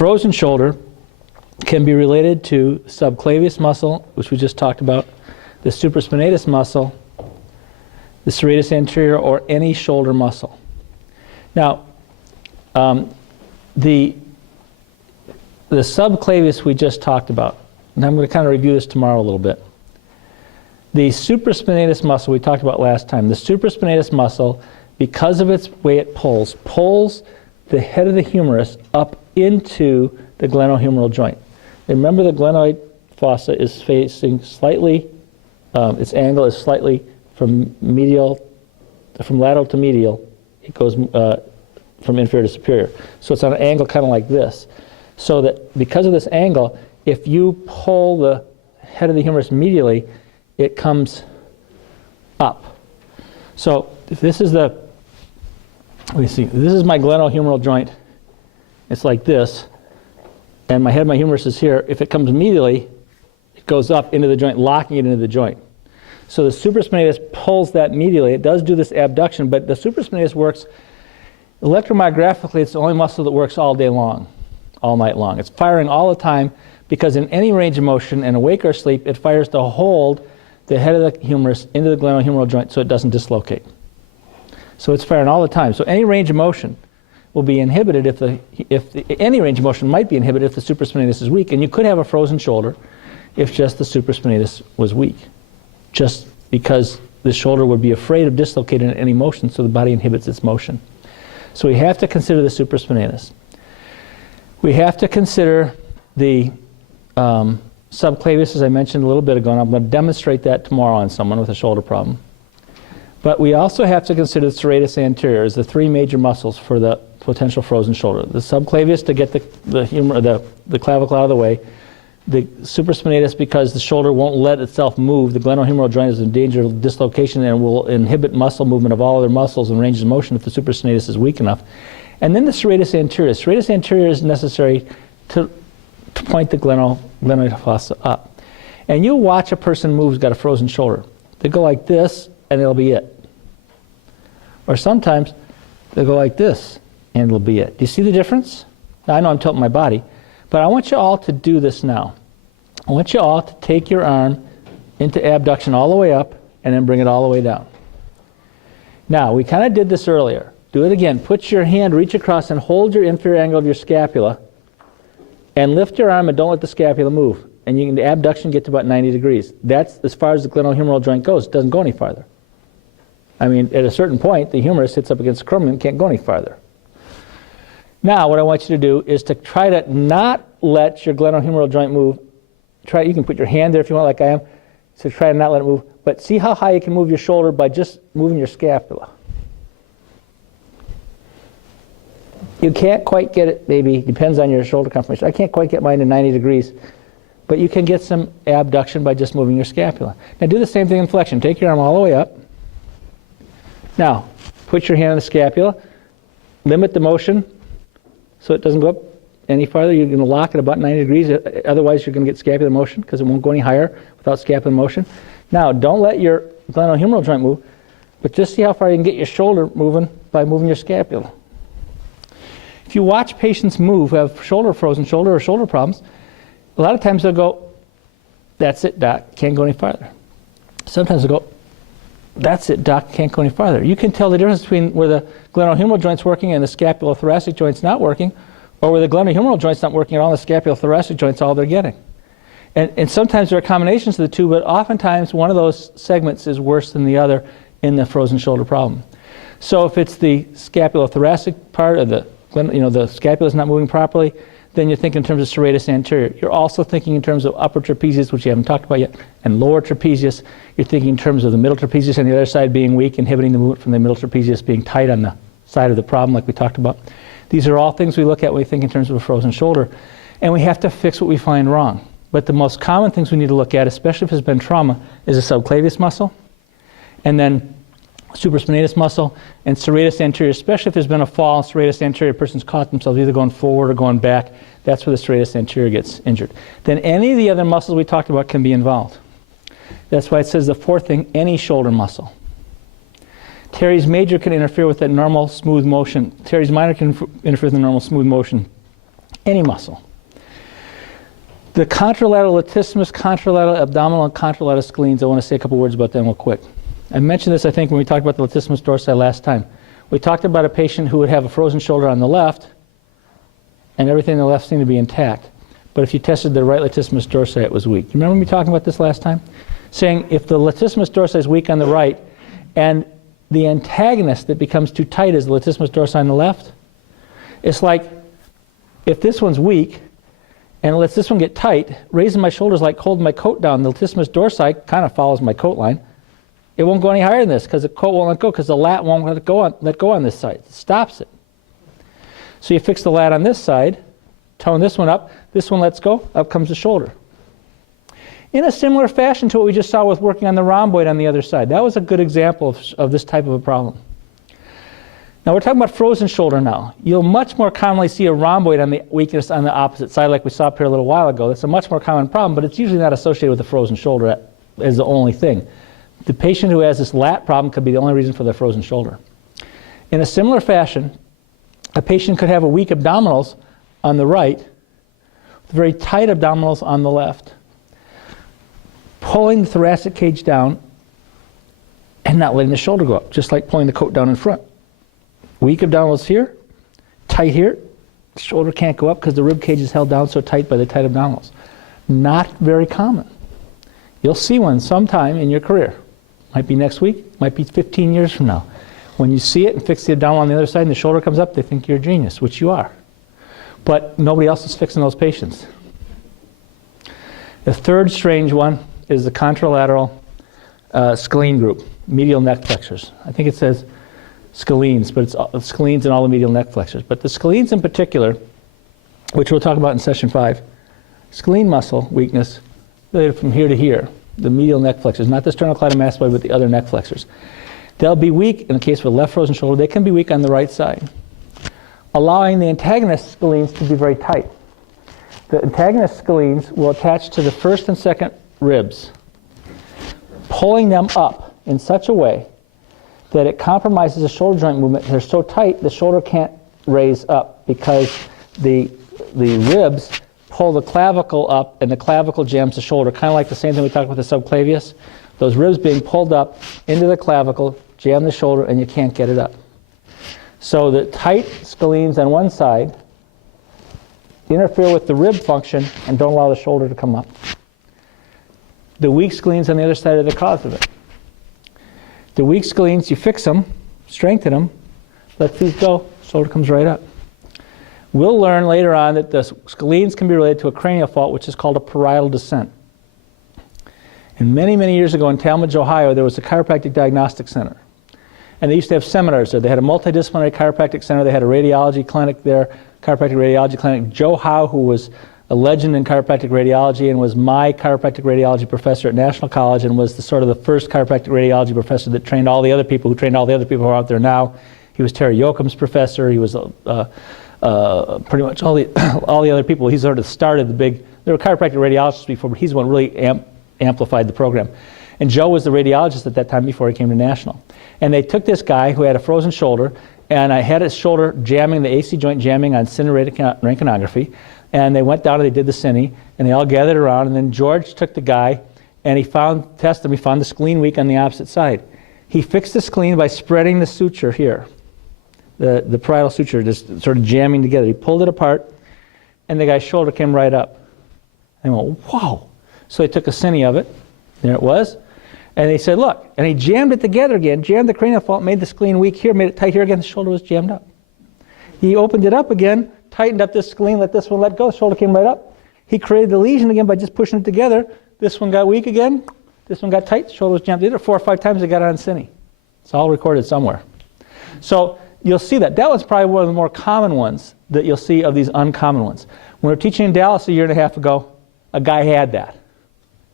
frozen shoulder can be related to subclavius muscle, which we just talked about, the supraspinatus muscle, the serratus anterior, or any shoulder muscle. Now, the subclavius we just talked about, and I'm going to kind of review this tomorrow a little bit. The supraspinatus muscle we talked about last time, the supraspinatus muscle, because of its way it pulls the head of the humerus up into the glenohumeral joint. Remember, the glenoid fossa is facing slightly, its angle is slightly from lateral to medial. It goes from inferior to superior. So it's on an angle kind of like this. So that because of this angle, if you pull the head of the humerus medially, it comes up. So if this is the, let me see, this is my glenohumeral joint. It's like this. And my head of my humerus is here. If it comes medially, it goes up into the joint, locking it into the joint. So the supraspinatus pulls that medially. It does do this abduction, but the supraspinatus works electromyographically. It's the only muscle that works all day long, all night long. It's firing all the time because in any range of motion, in awake or asleep, it fires to hold the head of the humerus into the glenohumeral joint so it doesn't dislocate. So it's firing all the time. So any range of motion will be inhibited any range of motion might be inhibited if the supraspinatus is weak, and you could have a frozen shoulder if just the supraspinatus was weak, just because the shoulder would be afraid of dislocating in any motion, so the body inhibits its motion. So we have to consider the supraspinatus. We have to consider the subclavius, as I mentioned a little bit ago, and I'm going to demonstrate that tomorrow on someone with a shoulder problem. But we also have to consider the serratus anterior as the three major muscles for the potential frozen shoulder. The subclavius to get the clavicle out of the way, the supraspinatus because the shoulder won't let itself move. The glenohumeral joint is in danger of dislocation and will inhibit muscle movement of all other muscles and ranges of motion if the supraspinatus is weak enough. And then the serratus anterior. Serratus anterior is necessary to point the glenoid fossa up. And you'll watch a person move who's got a frozen shoulder. They go like this, and it'll be it. Or sometimes they'll go like this, and it'll be it. Do you see the difference? Now, I know I'm tilting my body, but I want you all to do this now. I want you all to take your arm into abduction all the way up, and then bring it all the way down. Now, we kind of did this earlier. Do it again. Put your hand, reach across, and hold your inferior angle of your scapula, and lift your arm, and don't let the scapula move. And you can, the abduction get to about 90 degrees. That's as far as the glenohumeral joint goes. It doesn't go any farther. I mean, at a certain point, the humerus hits up against the acromion and can't go any farther. Now, what I want you to do is to try to not let your glenohumeral joint move. You can put your hand there if you want, like I am. So try to not let it move. But see how high you can move your shoulder by just moving your scapula. You can't quite get it, maybe, depends on your shoulder conformation. I can't quite get mine to 90 degrees. But you can get some abduction by just moving your scapula. Now do the same thing in flexion. Take your arm all the way up. Now, put your hand on the scapula. Limit the motion so it doesn't go up any farther. You're going to lock at about 90 degrees. Otherwise, you're going to get scapular motion because it won't go any higher without scapular motion. Now, don't let your glenohumeral joint move, but just see how far you can get your shoulder moving by moving your scapula. If you watch patients move who have frozen shoulder or shoulder problems, a lot of times they'll go, that's it, doc, can't go any farther. Sometimes they'll go, that's it, doc, can't go any farther. You can tell the difference between where the glenohumeral joint's working and the scapulothoracic joint's not working, or where the glenohumeral joint's not working at all and the scapulothoracic joint's all they're getting. And sometimes there are combinations of the two, but oftentimes one of those segments is worse than the other in the frozen shoulder problem. So if it's the scapulothoracic part of the scapula's not moving properly, then you're thinking in terms of serratus anterior. You're also thinking in terms of upper trapezius, which you haven't talked about yet, and lower trapezius. You're thinking in terms of the middle trapezius and the other side being weak, inhibiting the movement from the middle trapezius being tight on the side of the problem, like we talked about. These are all things we look at when we think in terms of a frozen shoulder, and we have to fix what we find wrong. But the most common things we need to look at, especially if it's been trauma, is the subclavius muscle, and then supraspinatus muscle, and serratus anterior, especially if there's been a fall and serratus anterior, person's caught themselves either going forward or going back. That's where the serratus anterior gets injured. Then any of the other muscles we talked about can be involved. That's why it says the fourth thing, any shoulder muscle. Teres major can interfere with that normal smooth motion. Teres minor can interfere with the normal smooth motion any muscle. The contralateral latissimus, contralateral abdominal, and contralateral scalenes, I want to say a couple words about them real quick. I mentioned this, I think, when we talked about the latissimus dorsi last time. We talked about a patient who would have a frozen shoulder on the left, and everything on the left seemed to be intact. But if you tested the right latissimus dorsi, it was weak. You remember me talking about this last time? Saying if the latissimus dorsi is weak on the right, and the antagonist that becomes too tight is the latissimus dorsi on the left, it's like if this one's weak, and it lets this one get tight, raising my shoulders like holding my coat down, the latissimus dorsi kind of follows my coat line. It won't go any higher than this because the coat won't let go because the lat won't let go on this side. It stops it. So you fix the lat on this side, tone this one up, this one lets go, up comes the shoulder. In a similar fashion to what we just saw with working on the rhomboid on the other side. That was a good example of this type of a problem. Now we're talking about frozen shoulder now. You'll much more commonly see a rhomboid on the weakness on the opposite side like we saw up here a little while ago. That's a much more common problem, but it's usually not associated with the frozen shoulder as the only thing. The patient who has this lat problem could be the only reason for their frozen shoulder. In a similar fashion, a patient could have a weak abdominals on the right, with very tight abdominals on the left, pulling the thoracic cage down and not letting the shoulder go up, just like pulling the coat down in front. Weak abdominals here, tight here, shoulder can't go up because the rib cage is held down so tight by the tight abdominals. Not very common. You'll see one sometime in your career. Might be next week, might be 15 years from now. When you see it and fix the abdominal on the other side and the shoulder comes up, they think you're a genius, which you are. But nobody else is fixing those patients. The third strange one is the contralateral scalene group, medial neck flexors. I think it says scalenes, but it's scalenes and all the medial neck flexors. But the scalenes in particular, which we'll talk about in session 5, scalene muscle weakness related from here to here, the medial neck flexors, not the sternocleidomastoid, but the other neck flexors. They'll be weak in the case of a left frozen shoulder. They can be weak on the right side, allowing the antagonist scalenes to be very tight. The antagonist scalenes will attach to the first and second ribs, pulling them up in such a way that it compromises the shoulder joint movement. They're so tight, the shoulder can't raise up because the ribs pull the clavicle up and the clavicle jams the shoulder, kind of like the same thing we talked about the subclavius. Those ribs being pulled up into the clavicle, jam the shoulder, and you can't get it up. So the tight scalenes on one side interfere with the rib function and don't allow the shoulder to come up. The weak scalenes on the other side are the cause of it. The weak scalenes, you fix them, strengthen them, let these go, shoulder comes right up. We'll learn later on that the scalenes can be related to a cranial fault, which is called a parietal descent. And many, many years ago in Talmadge, Ohio, there was a chiropractic diagnostic center. And they used to have seminars there. They had a multidisciplinary chiropractic center. They had a radiology clinic there, chiropractic radiology clinic. Joe Howe, who was a legend in chiropractic radiology and was my chiropractic radiology professor at National College and was the sort of the first chiropractic radiology professor that trained all the other people who trained all the other people who are out there now. He was Terry Yoakum's professor. He was pretty much all the other people. He sort of started the big, there were chiropractic radiologists before, but he's the one who really amplified the program. And Joe was the radiologist at that time before he came to National. And they took this guy who had a frozen shoulder, and I had his shoulder jamming, the AC joint jamming on cine röntgenography, and they went down and they did the cine, and they all gathered around, and then George took the guy, and he tested him, he found the scalene weak on the opposite side. He fixed the scalene by spreading the suture here, the parietal suture, just sort of jamming together. He pulled it apart, and the guy's shoulder came right up. And they went, whoa. So they took a cine of it, there it was, and they said, look, and he jammed it together again, jammed the cranial fault, made the scalene weak here, made it tight here again, the shoulder was jammed up. He opened it up again, tightened up this scalene, let this one let go, the shoulder came right up. He created the lesion again by just pushing it together. This one got weak again, this one got tight, the shoulder was jammed. They did it 4 or 5 times, they got it on cine. It's all recorded somewhere. So you'll see that. That was probably one of the more common ones that you'll see of these uncommon ones. When we were teaching in Dallas a year and a half ago, a guy had that.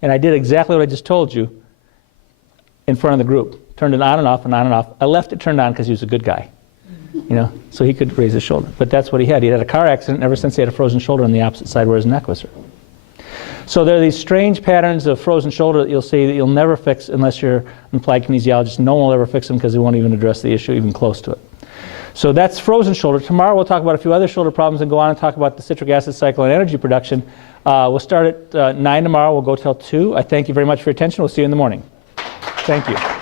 And I did exactly what I just told you in front of the group. Turned it on and off and on and off. I left it turned on because he was a good guy, you know, so he could raise his shoulder. But that's what he had. He had a car accident, and ever since he had a frozen shoulder on the opposite side where his neck was hurt. So there are these strange patterns of frozen shoulder that you'll see that you'll never fix unless you're an applied kinesiologist. No one will ever fix them because they won't even address the issue even close to it. So that's frozen shoulder. Tomorrow we'll talk about a few other shoulder problems and go on and talk about the citric acid cycle and energy production. We'll start at 9 tomorrow. We'll go till 2. I thank you very much for your attention. We'll see you in the morning. Thank you.